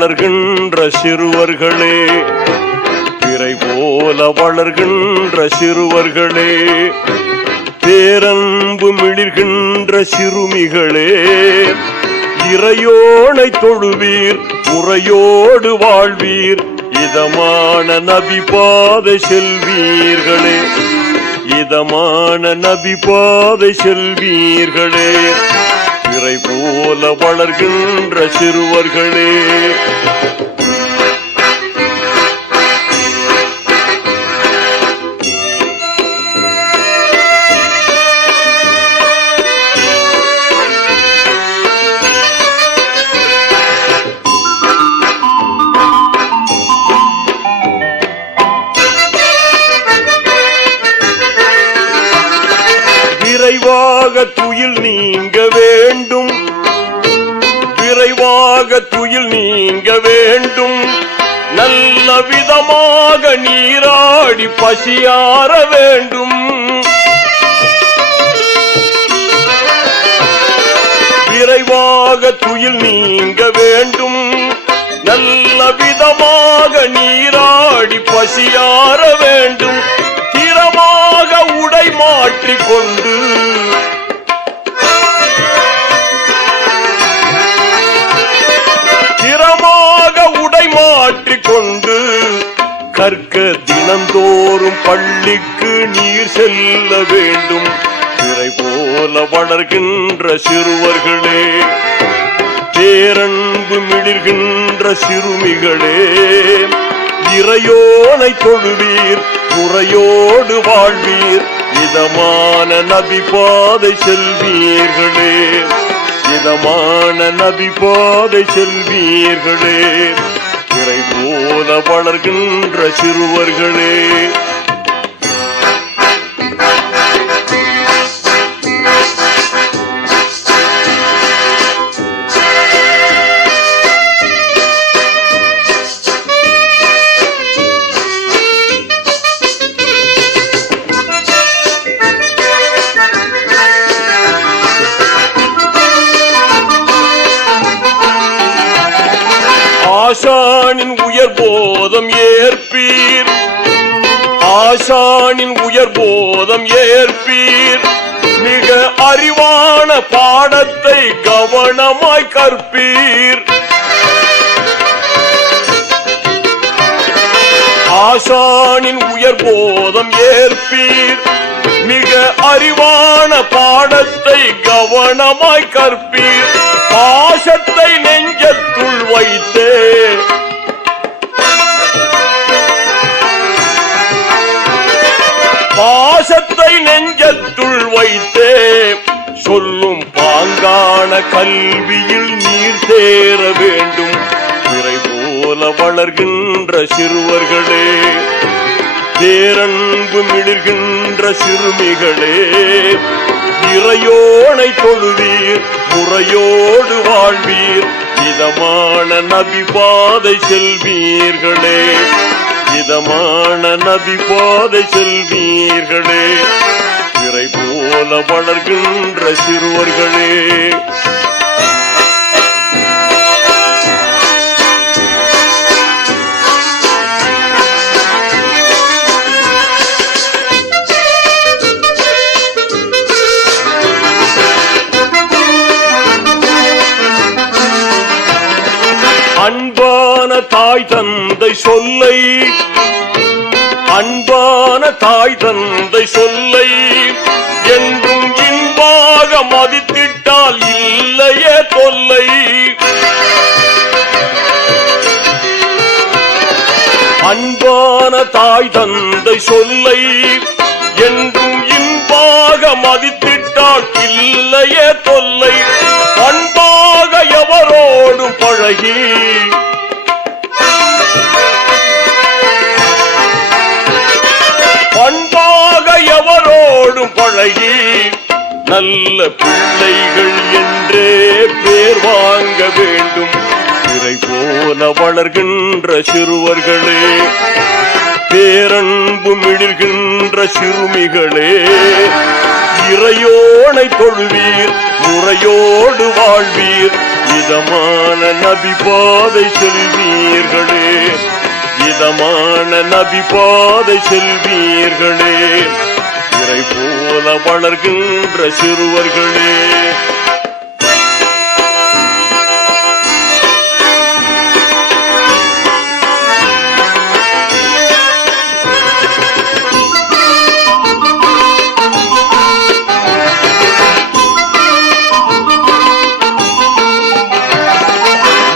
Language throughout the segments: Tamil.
வளர்கின்ற சிறுவர்களே, பிறை போல வளர்கின்ற சிறுவர்களே, பேரன்பு மிளிர்கின்ற சிறுமிகளே, இறையோனை தொழுவீர், முறையோடு வாழ்வீர், இதமான நபி பாதை செல்வீர்களே, இதமான நபி பாதை செல்வீர்களே, பிறை போல வளர்கின்ற சிறுவர்களே. விரைவாக துயில் நீங்க வேண்டும், விரைவாக துயில் நீங்க வேண்டும், நல்ல விதமாக நீராடி பசியார வேண்டும், விரைவாக துயில் நீங்க வேண்டும், நல்ல விதமாக நீராடி பசியார வேண்டும், திறமாக உடை மாற்றிக்கொண்டு மாற்றிக்கொண்டு கற்க தினந்தோறும் பள்ளிக்கு நீர் செல்ல வேண்டும், பிறை போல வளர்கின்ற சிறுவர்களே, பேரன்பு மிளிர்கின்ற சிறுமிகளே, இறையோனை தொழுவீர், முறையோடு வாழ்வீர், இதமான நபி பாதை செல்வீர்களே, இதமான நபி பாதை செல்வீர்களே, பிறை போல வளர்கின்ற சிறுவர்களே. ஆசானின் உயர் போதம் ஏற்பீர், ஆசானின் உயர் போதம் ஏற்பீர், மிக அறிவான பாடத்தை கவனமாய் கற்பீர், ஆசானின் உயர் போதம் ஏற்பீர், மிக அறிவான பாடத்தை கவனமாய் கற்பீர், பாசத்தை நெஞ்சத்துள் வைத்தே பாசத்தை நெஞ்சத்துள் வைத்தே சொல்லும் பாங்கான கல்வியில் நீர் தேர வேண்டும், பிறை போல வளர்கின்ற சிறுவர்களே, பேரன்பு மிளிர்கின்ற சிறுமிகளே, இறையோனை தொழுவீர், முறையோடு வாழ்வீர், இதமான நபி பாதை செல்வீர்களே, இதமான நபி பாதை செல்வீர்களே, பிறை போல வளர்கின்ற சிறுவர்களே. அன்பான தாய் தந்தை சொல்லை, அன்பான தாய் தந்தை சொல்லை என்றும் இன்பாக மதித்திட்டால் இல்லையே தொல்லை, அன்பான தாய் தந்தை சொல்லை என்றும் இன்பாக மதித்திட்டால் இல்லையே தொல்லை, அன்பாக எவரோடும் பழகி பண்பாக எவரோடும் பழகி நல்ல பிள்ளைகள் என்றே பேர் வாங்க வேண்டும், பிறை போல வளர்கின்ற சிறுவர்களே, பேரன்பு மிளிர்கின்ற சிறுமிகளே, இறையோனை தொழுவீர், முறையோடு வாழ்வீர், இதமான நபி பாதை செல்வீர்களே, இதமான நபி பாதை செல்வீர்களே, இறை போல வளர்கின்ற சிறுவர்களே.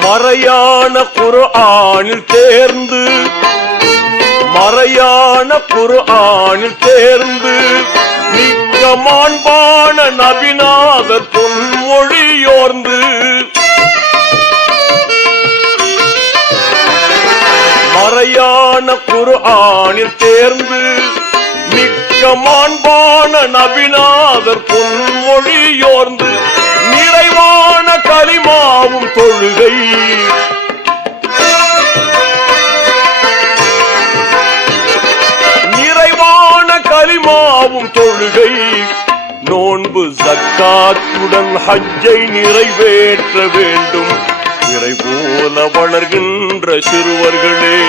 மறையான குர்ஆனில் தேர்ந்து, மறையான குர்ஆனில் தேர்ந்து, மிக்க மாண்பான நபிநாதர் பொன்மொழியோர்ந்து, மறையான குர்ஆனில் தேர்ந்து, மிக்க மாண்பான நபிநாதர் பொன்மொழியோர்ந்து, நிறைவான கலிமாவும் தொழுகை, நிறைவான கலிமாவும் தொழுகை, நோன்பு ஜக்காத்துடன் ஹஜ்ஜை நிறைவேற்ற வேண்டும், இறை போல வளர்கின்ற சிறுவர்களே,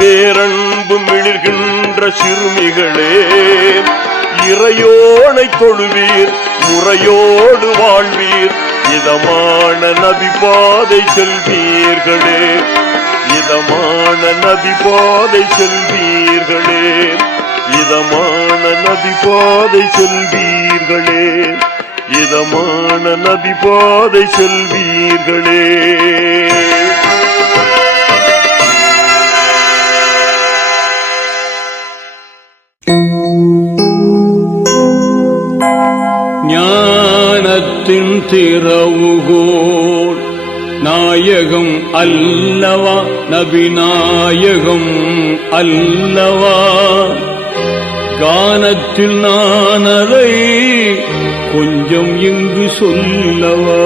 பேரன்பு மிளிர்கின்ற சிறுமிகளே, இறையோனை தொழுவீர், முறையோடு வாழ்வீர், இதமான நபி பாதை செல்வீர்களே, இதமான நபி பாதை செல்வீர்களே, இதமான நபி பாதை செல்வீர்களே, இதமான நபி பாதை செல்வீர்களே. ஞானத்தின் திறவுகோல் நாயகம் அல்லவா, நபிநாயகம் அல்லவா, கானத்தில் நான் அதை கொஞ்சம் இங்கு சொல்லவா.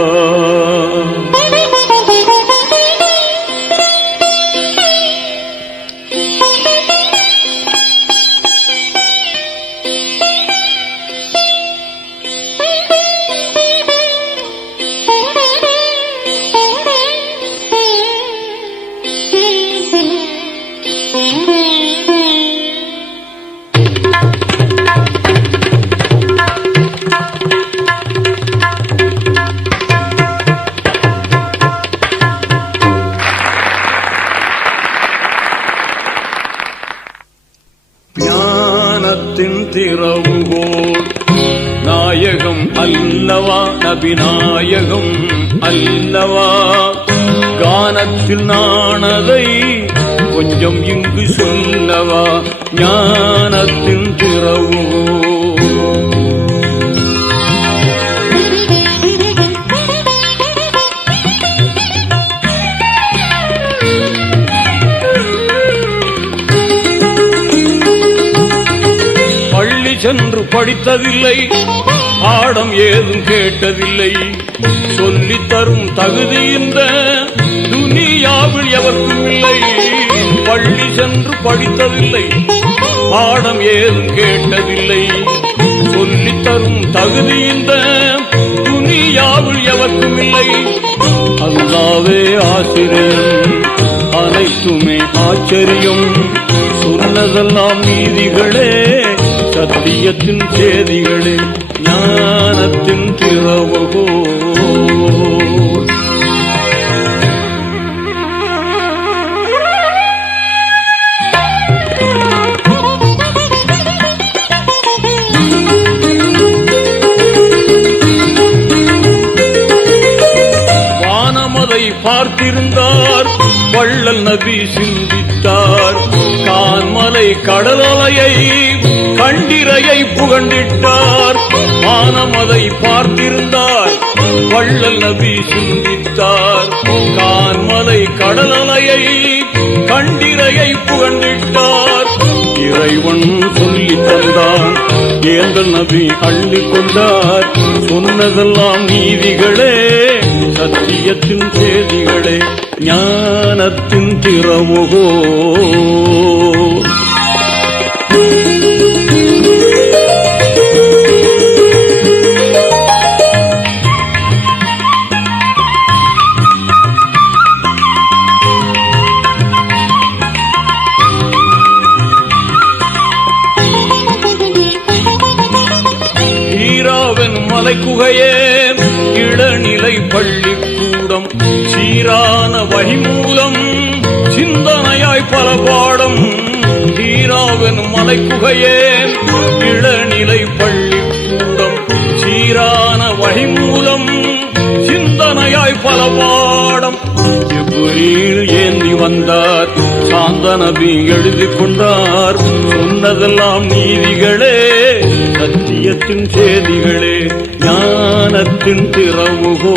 ஞானத்தின் திறவுகோல் நாயகம் அல்லவா, நபிநாயகம் அல்லவா, கானத்தில் நான் அதை கொஞ்சம் இங்கு சொல்லவா. ஞானத்தின் திறவுகோல் சென்று படித்ததில்லை, பாடம் ஏதும் கேட்டதில்லை, சொல்லித் தரும் தகுதி இந்த துனியாவில் எவருக்கும் இல்லை. பள்ளி சென்று படித்ததில்லை, பாடம் ஏதும் கேட்டதில்லை, சொல்லித் தரும் தகுதி இந்த துனியாவில் எவருக்கும் இல்லை. அல்லாஹ்வே ஆசிரியன், அனைத்துமே ஆச்சரியம், சொன்னதெல்லாம் நீதிகளே, சத்தியத்தின் சேதிகளே, ஞானத்தின் திறவுகோல். வானமதை பார்த்திருந்தார், வள்ளல் நபி சிந்தித்தார், கான்மலை கடலலையை கண்டிரையை புகண்டிட்டார். வானமதை பார்த்திருந்தார், வள்ளல் நபி சிந்தித்தார், கான்மலை கடலலையை கண்டிரையை புகண்டிட்டார். இறைவன் சொல்லி தந்தான், ஏந்தல் நபி அள்ளி கொண்டார், சொன்னதெல்லாம் நீதிகளே, சத்தியத்தின் சேதிகளே, ஞானத்தின் திறவுகோல். மலைக்குகையே இளநிலை பள்ளிக்கூடம் சீரான வழிமூலம் சிந்தனையாய் பல பாடம் சீராவெனும் மலைக்குகையே இளநிலை பள்ளிக்கூடம் சீரான வழிமூலம் சிந்தனையாய் பல பாடம் ஜிப்ரீல் ஏந்தி வந்தார் சாந்த நபி எழுதி கொண்டார் சொன்னதெல்லாம் நீதிகளே சத்தியத்தின் செய்திகளே ஞானத்தின் திறவுகோ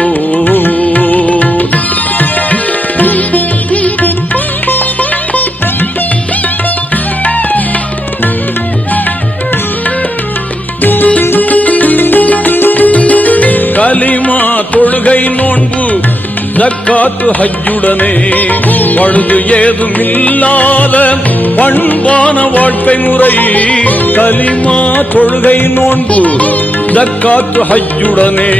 கலிமா தொழுகை நோன்பு ஜக்காத்து ஹஜ்ஜுடனே பழுது ஏதும் இல்லாத பண்பான வாழ்க்கை முறை கலிமா தொழுகை நோன்பு ஜக்காத்து ஹஜ்ஜுடனே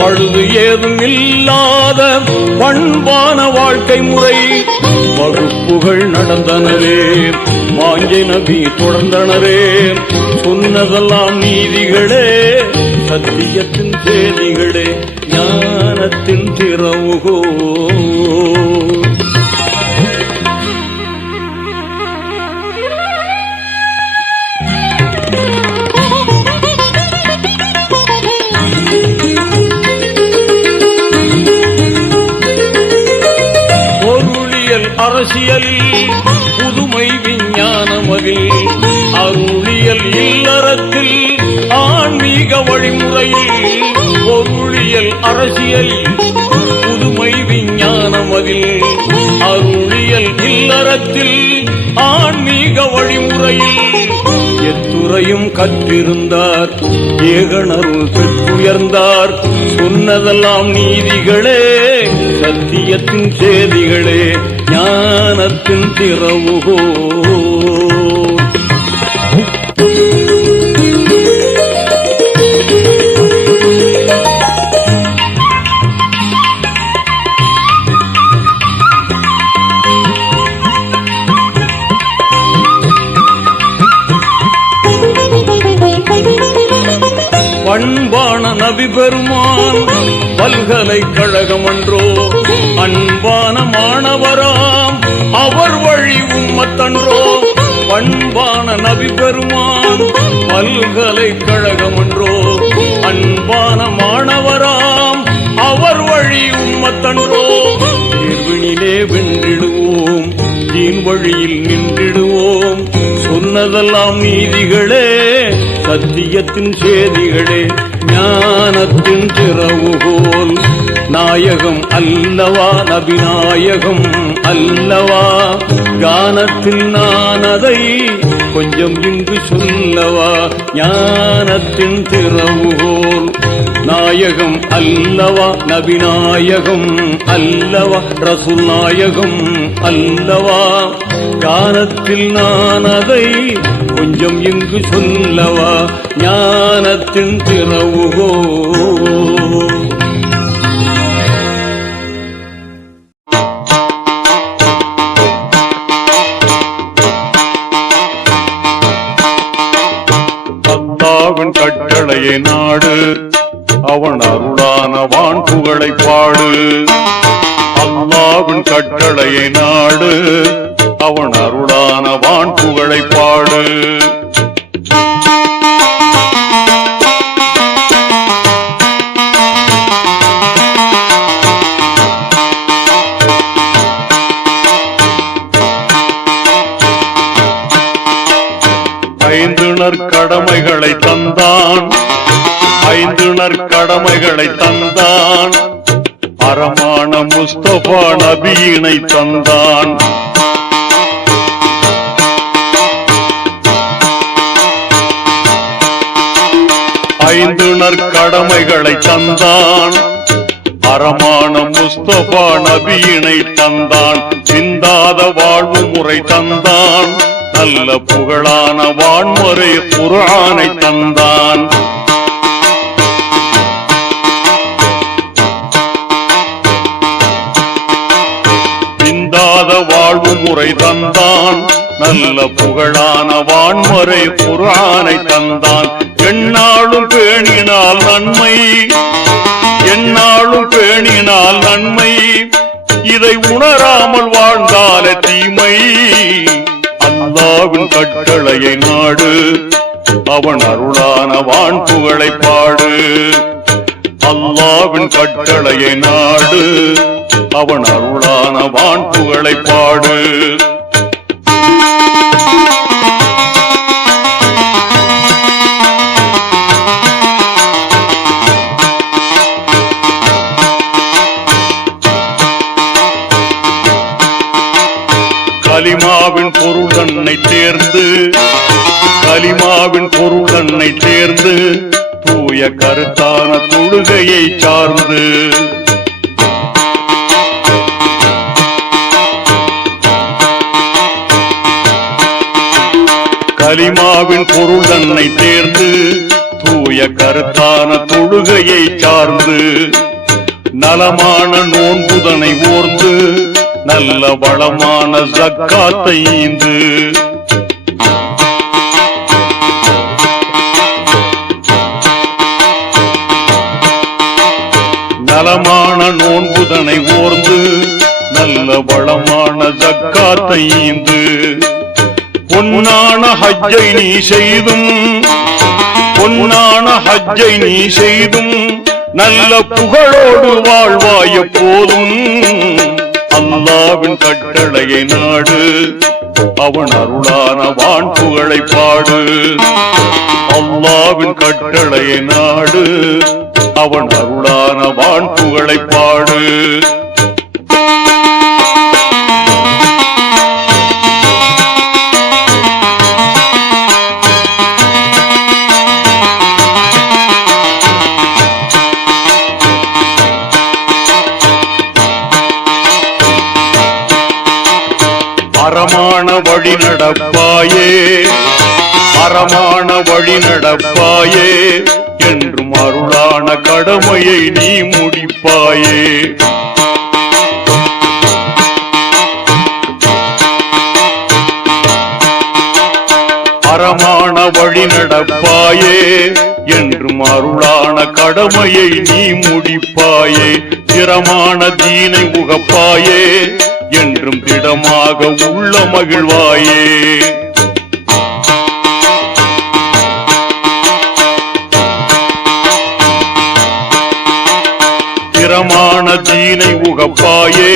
பழுது ஏதும் இல்லாத பண்பான வாழ்க்கை முறை வகுப்புகள் நடந்தனரே வாஞ்சை நபி தொடர்ந்தனரே சொன்னதெல்லாம் நீதிகளே சத்தியத்தின் செய்திகளே ஞானத்தின் திறவுகோ பொருளியல் அரசியலில் புதுமை விஞ்ஞானமதில் அருளியல் இல்லறத்தில் ஆன்மீக வழிமுறையில் பொருளியல் அரசியல் புதுமை விஞ்ஞானமதில் அருளியல் இல்லறத்தில் ஆன்மீக வழிமுறையில் எத்துறையும் கற்றிருந்தார் ஏகணருள் பெற்றுயர்ந்தார் சொன்னதெல்லாம் நீதிகளே சத்தியத்தின் செய்திகளே ஞானத்தின் திறவுகோ பண்பான நபி பெருமான் பல்கலைக்கழகம் அன்றோ அன்பான மாணவராம் அவர் வழி உம்மத்தன்றோ பண்பான நபி பெருமான் பல்கலைக்கழகம் அன்றோ அன்பான மாணவராம் அவர் வழி உம்மத்தன்றோ தேர்வினிலே வென்றிடுவோம் தீன் வழியில் நின்றிடுவோம் சொன்னதெல்லாம் நீதிகளே சத்தியத்தின் செய்திகளே ஞானத்தின் திறவுகோல் நாயகம் அல்லவா நபிநாயகம் அல்லவா கானத்தில் நான் அதை கொஞ்சம் இங்கு சொல்லவா ஞானத்தின் திறவுகோல் நாயகம் அல்லவா நபிநாயகம் அல்லவா ரசூல் நாயகம் அல்லவா கானத்தில் நான் அதை கொஞ்சம் இங்கு சொல்லவா ஞானத்தின் திறவுகோ அல்லாஹ்வின் கட்டளையை நாடு அவன் அருளான வான் புகழை பாடு அல்லாஹ்வின் கட்டளையை நாடு அவன் அருளான வான் புகழை பாடு ஐந்துணர் கடமைகளை தந்தான் ஐந்துணர் கடமைகளை தந்தான் அறமான முஸ்தபா நபியினை தந்தான் ஐந்துணர் கடமைகளை தந்தான் அறமான முஸ்தபா நபியினை தந்தான் சிந்தாத வாழ்வு முறை தந்தான் நல்ல புகழான வான்முறை குர்ஆனை தந்தான் சிந்தாத வாழ்வு முறை தந்தான் நல்ல புகழான வான்முறை குர்ஆனை தந்தான் எந்நாளும் பேணினால் நன்மை, எந்நாளும் பேணினால் நன்மை, இதை உணராமல் வாழ்ந்தாலே தீமை. அல்லாவின் கட்டளையை நாடு, அவன் அருளான வான்புகளை பாடு. அல்லாவின் கட்டளையை நாடு, அவன் அருளான வான்புகளை பாடு. கலிமாவின் பொருள் தன்னை தேர்ந்து, கலிமாவின் பொருள் தன்னை தேர்ந்து, தூய கருத்தான தொழுகையை சார்ந்து, கலிமாவின் பொருள் தன்னை தேர்ந்து, தூய கருத்தான தொழுகையை சார்ந்து, நலமான நோன்புதனை ஓர்ந்து, நல்ல வளமான ஜக்காத்தை ஈந்து, நலமான நோன்புதனை ஓர்ந்து, நல்ல வளமான ஜக்காத்தை ஈந்து, பொன்னான ஹஜ்ஜை நீ செய்தும், பொன்னான ஹஜ்ஜை நீ செய்தும், நல்ல புகழோடு வாழ்வாய போதும். அல்லாவின் கட்டளையை நாடு, அவன் அருளான வான்புகளை பாடு. அல்லாவின் கட்டளையை நாடு, அவன் அருளான வான்புகளை பாடு. அறமான வழி நடப்பாயே, அறமான வழி நடப்பாயே, என்றும் அருளான கடமையை நீ முடிப்பாயே. அறமான வழி நடப்பாயே, என்றும் அருளான கடமையை நீ முடிப்பாயே. திறமான தீனை உகப்பாயே, என்றும் திடமாக உள்ள மகிழ்வாயே. திறமான தீனை உகப்பாயே,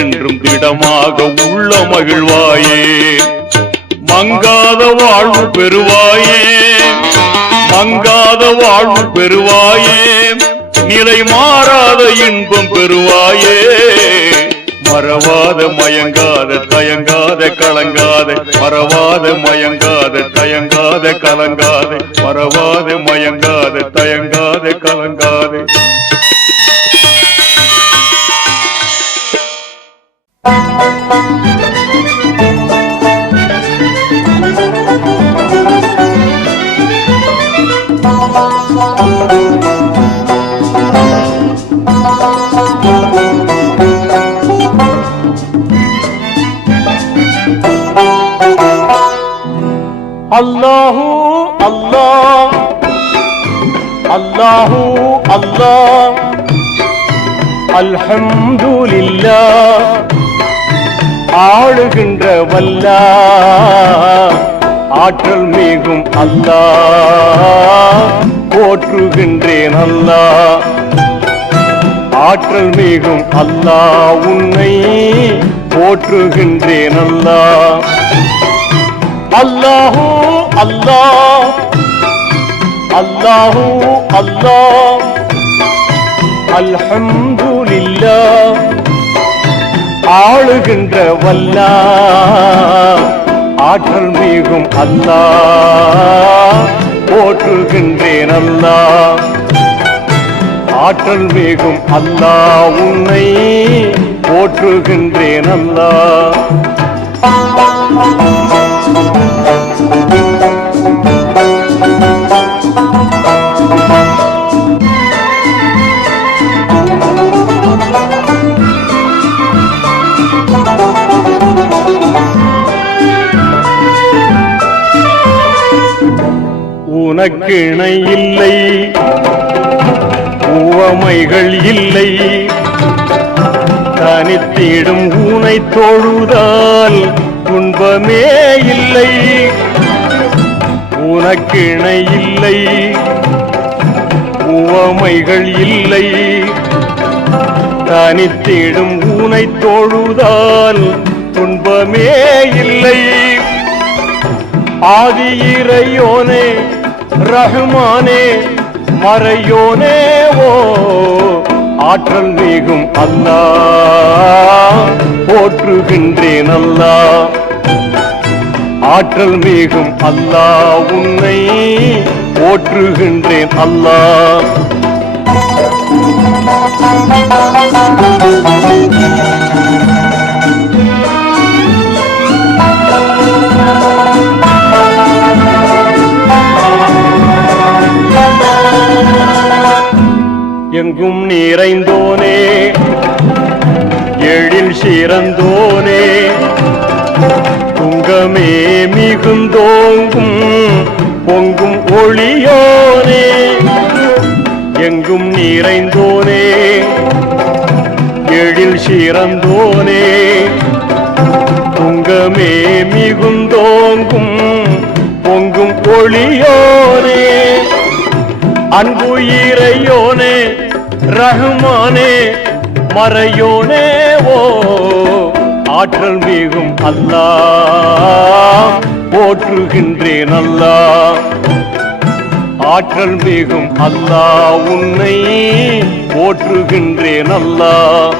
என்றும் திடமாக உள்ள மகிழ்வாயே. மங்காத வாழ்வு பெறுவாயே, மங்காத வாழ்வு பெறுவாயே, நிலை மாறாத இன்பம் பெறுவாயே. மறவாத மயங்காத தயங்காத கலங்காத, மறவாத மயங்காத தயங்காத கலங்காத, மறவாத மயங்காத தயங்காத கலங்காத. அல்லாஹு அல்லாஹ், அல்லாஹு அல்லாஹ், அல்ஹம்துலில்லாஹ். ஆளுகின்ற வல்லாஹ், ஆற்றல் மிகும் அல்லாஹ், போற்றுகின்றேன் அல்லாஹ். ஆற்றல் மிகும் அல்லாஹ், உன்னை போற்றுகின்றேன் அல்லாஹ். அல்லாஹு அல்லாஹ், அல்லாஹு அல்லாஹ், அல்ஹம்துலில்லாஹ். ஆளுகின்ற வல்லாஹ், ஆற்றல் மிகும் அல்லாஹ், போற்றுகின்றேன் அல்லாஹ். ஆற்றல் மிகும் அல்லாஹ், உன்னை போற்றுகின்றேன் அல்லாஹ். உனக்கு இணை இல்லை, உவமைகள் இல்லை, தனித்திடும் ஊனை தொழுதால் துன்பமே இல்லை. உனக்கு இணை இல்லை, உவமைகள் இல்லை, தனித்திடும் ஊனை தொழுதால் துன்பமே இல்லை. ஆதி இறையோனே ரஹ்மானே மறையோனே ஓ ஆற்றல் மிகும் அல்லாஹ் போற்றுகின்றேன் அல்லாஹ். ஆற்றல் மிகும் அல்லாஹ் உன்னை போற்றுகின்றேன் அல்லாஹ். எங்கும் நிறைந்தோனே எழில் சிறந்தோனே துங்கமே மிகுந்தோங்கும் பொங்கும் ஒளியோனே. எங்கும் நிறைந்தோனே எழில் சிறந்தோனே துங்கமே மிகுந்தோங்கும் பொங்கும் ஒளியோனே. அன்பு இறையோனே ரஹ்மானே மறையோனே ஓ ஆற்றல் மிகும் அல்லாஹ் போற்றுகின்றேன் அல்லாஹ். ஆற்றல் மிகும் அல்லாஹ் உன்னை போற்றுகின்றேன் அல்லாஹ்.